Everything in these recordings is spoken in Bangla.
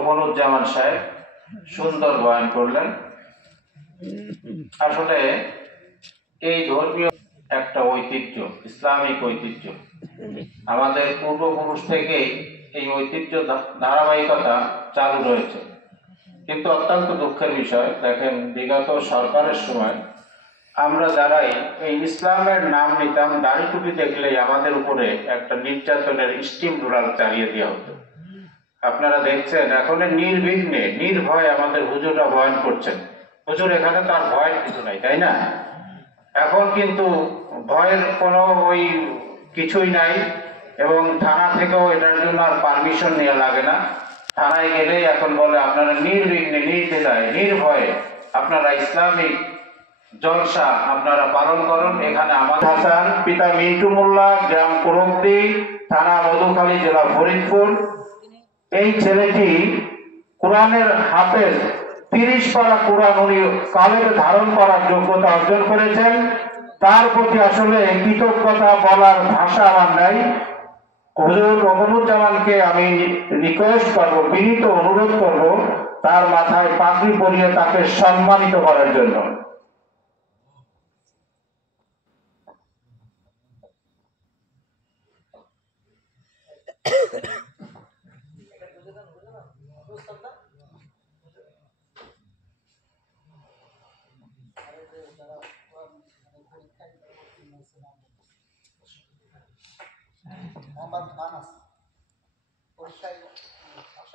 রোকনুজ্জামান সাহেব সুন্দর বয়ান করলেন। আসলে এই ধর্মীয় একটা ঐতিহ্য, ইসলামিক ঐতিহ্য, আমাদের পূর্বপুরুষ থেকেই এই ঐতিহ্য ধারাবাহিকতা চালু রয়েছে। কিন্তু অত্যন্ত দুঃখের বিষয়, দেখেন বিগত সরকারের সময় আমরা যারাই এই ইসলামের নাম নিতাম, দাড়ি টুপি দেখলেই আমাদের উপরে একটা নির্যাতনের স্টিম রোলার চালিয়ে দেওয়া হতো। আপনারা দেখছেন এখন নির্বিঘ্নে নির্ভয় আমাদের হুজুররা বয়ান করছেন। হুজুর এখানে তার ভয়ের কিছু নাই, তাই না? এখন কিন্তু ভয়ের কোনো ওই কিছুই নাই, এবং থানা থেকেও এটার জন্য আর পারমিশন নেওয়া লাগে না। থানায় গেলেই এখন বলে আপনারা নির্বিঘ্নে নির্দ্বিধায় নির্ভয়ে আপনারা ইসলামিক জলসা আপনারা পালন করুন। এখানে আমার হাসান, পিতা মিন্টু মোল্লা, গ্রাম কুরুমদি, থানা মধুখালী, জেলা ফরিদপুর। এই ছেলেটি কোরআনের হাফেজ, 30 পারা কোরআন উনি কালের ধারণ করার যোগ্যতা অর্জন করেছেন। তার প্রতি আসলে কৃতজ্ঞতা বলার ভাষা আমার নাই। হুজুর রোকনুজ্জামানকে আমি রিকোয়েস্ট করব, বিনীত অনুরোধ করব, তার মাথায় পাগড়ি পরিয়ে তাকে সম্মানিত করার জন্য।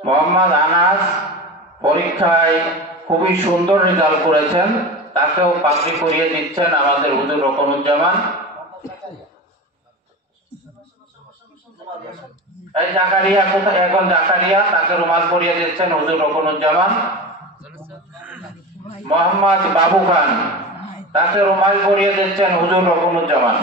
মোহাম্মদ আনাস পরীক্ষায় খুবই সুন্দর রেজাল্ট করেছেন, তাকেও পাগড়ি পরিয়ে দিচ্ছেন আমাদের হুজুর রোকনুজ্জামান। এই জাকারিয়া কোথায়? এখন জাকারিয়া, তাকে রুমাল পরিয়ে দিচ্ছেন হুজুর রোকনুজ্জামান। মোহাম্মদ বাবু খান, তাকে রুমাল পরিয়ে দিচ্ছেন হুজুর রোকনুজ্জামান।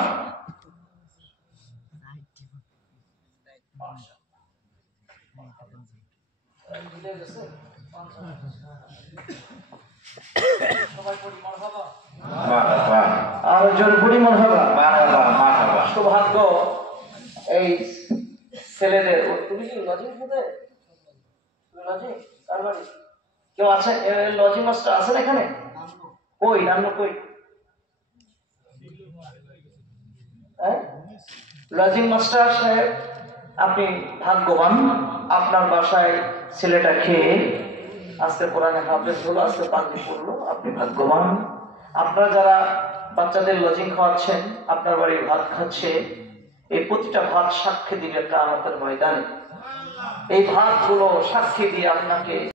সৌভাগ্য এই ছেলেদের। তুমি কি লজিং কেউ আছে? লজিং মাস্টার আছেন এখানে? কই নাম কই? লজিং মাস্টার সাহেব, আপনি ভাগ্যবান। আপনার বাসায় ছেলেটা খেয়ে আজকে কোরআনে হাফেজ হলো, আজকে পাগড়ি পড়লো, আপনি ভাগ্যবান। আপনারা যারা বাচ্চাদের লজিং খাওয়াচ্ছেন, আপনার বাড়ির ভাত খাচ্ছে, এই প্রতিটা ভাত সাক্ষী দিবে কিয়ামতের ময়দানে। এই ভাতগুলো সাক্ষী দিয়ে আপনাকে